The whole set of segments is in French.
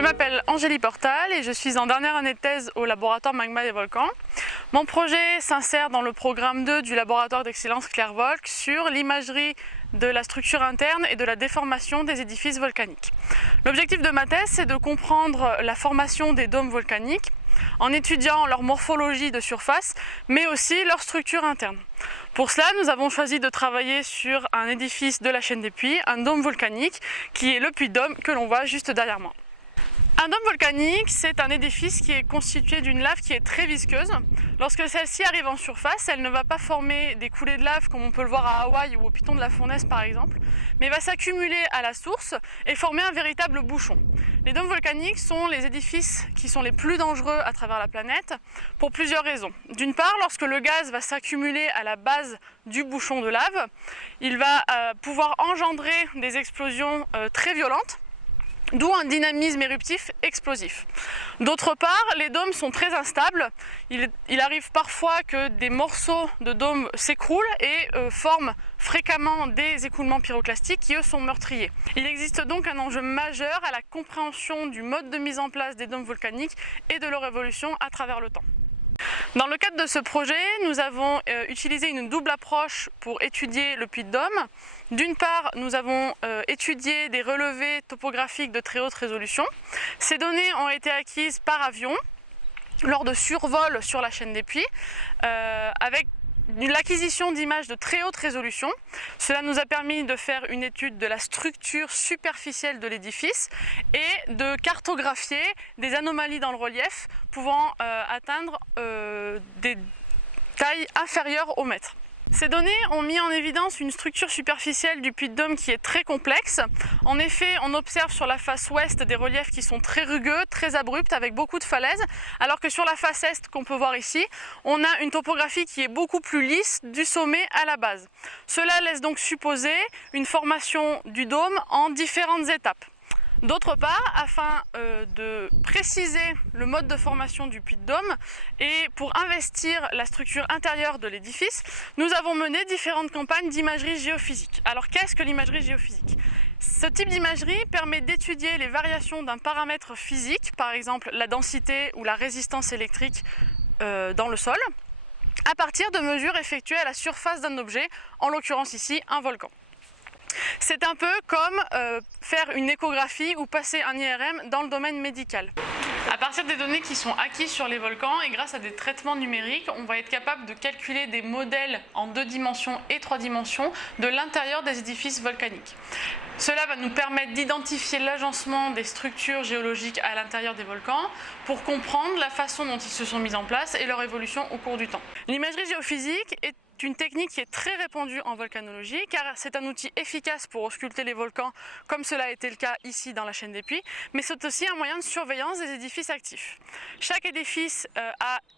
Je m'appelle Angélie Portal et je suis en dernière année de thèse au laboratoire Magma des Volcans. Mon projet s'insère dans le programme 2 du laboratoire d'excellence Clairvolc sur l'imagerie de la structure interne et de la déformation des édifices volcaniques. L'objectif de ma thèse, c'est de comprendre la formation des dômes volcaniques en étudiant leur morphologie de surface, mais aussi leur structure interne. Pour cela, nous avons choisi de travailler sur un édifice de la chaîne des Puys, un dôme volcanique, qui est le Puy de Dôme que l'on voit juste derrière moi. Un dôme volcanique, c'est un édifice qui est constitué d'une lave qui est très visqueuse. Lorsque celle-ci arrive en surface, elle ne va pas former des coulées de lave comme on peut le voir à Hawaï ou au piton de la Fournaise par exemple, mais va s'accumuler à la source et former un véritable bouchon. Les dômes volcaniques sont les édifices qui sont les plus dangereux à travers la planète pour plusieurs raisons. D'une part, lorsque le gaz va s'accumuler à la base du bouchon de lave, il va pouvoir engendrer des explosions très violentes, d'où un dynamisme éruptif explosif. D'autre part, les dômes sont très instables. Il arrive parfois que des morceaux de dômes s'écroulent et forment fréquemment des écoulements pyroclastiques qui, eux, sont meurtriers. Il existe donc un enjeu majeur à la compréhension du mode de mise en place des dômes volcaniques et de leur évolution à travers le temps. Dans le cadre de ce projet, nous avons utilisé une double approche pour étudier le Puy de Dôme. D'une part, nous avons étudié des relevés topographiques de très haute résolution. Ces données ont été acquises par avion lors de survols sur la chaîne des Puys avec l'acquisition d'images de très haute résolution. Cela nous a permis de faire une étude de la structure superficielle de l'édifice et de cartographier des anomalies dans le relief pouvant atteindre des tailles inférieures au mètre. Ces données ont mis en évidence une structure superficielle du Puy de Dôme qui est très complexe. En effet, on observe sur la face ouest des reliefs qui sont très rugueux, très abrupts, avec beaucoup de falaises, alors que sur la face est, qu'on peut voir ici, on a une topographie qui est beaucoup plus lisse du sommet à la base. Cela laisse donc supposer une formation du dôme en différentes étapes. D'autre part, afin de préciser le mode de formation du Puy de Dôme et pour investir la structure intérieure de l'édifice, nous avons mené différentes campagnes d'imagerie géophysique. Alors qu'est-ce que l'imagerie géophysique ? Ce type d'imagerie permet d'étudier les variations d'un paramètre physique, par exemple la densité ou la résistance électrique dans le sol, à partir de mesures effectuées à la surface d'un objet, en l'occurrence ici un volcan. C'est un peu comme faire une échographie ou passer un IRM dans le domaine médical. À partir des données qui sont acquises sur les volcans et grâce à des traitements numériques, on va être capable de calculer des modèles en 2 dimensions et 3 dimensions de l'intérieur des édifices volcaniques. Cela va nous permettre d'identifier l'agencement des structures géologiques à l'intérieur des volcans pour comprendre la façon dont ils se sont mis en place et leur évolution au cours du temps. L'imagerie géophysique est une technique qui est très répandue en volcanologie car c'est un outil efficace pour ausculter les volcans comme cela a été le cas ici dans la chaîne des Puys, mais c'est aussi un moyen de surveillance des édifices actifs. Chaque édifice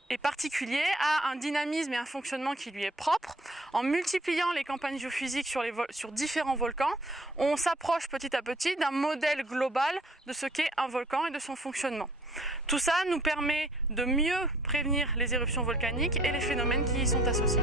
est particulier, a un dynamisme et un fonctionnement qui lui est propre. En multipliant les campagnes géophysiques sur différents volcans, on s'approche petit à petit d'un modèle global de ce qu'est un volcan et de son fonctionnement. Tout ça nous permet de mieux prévenir les éruptions volcaniques et les phénomènes qui y sont associés.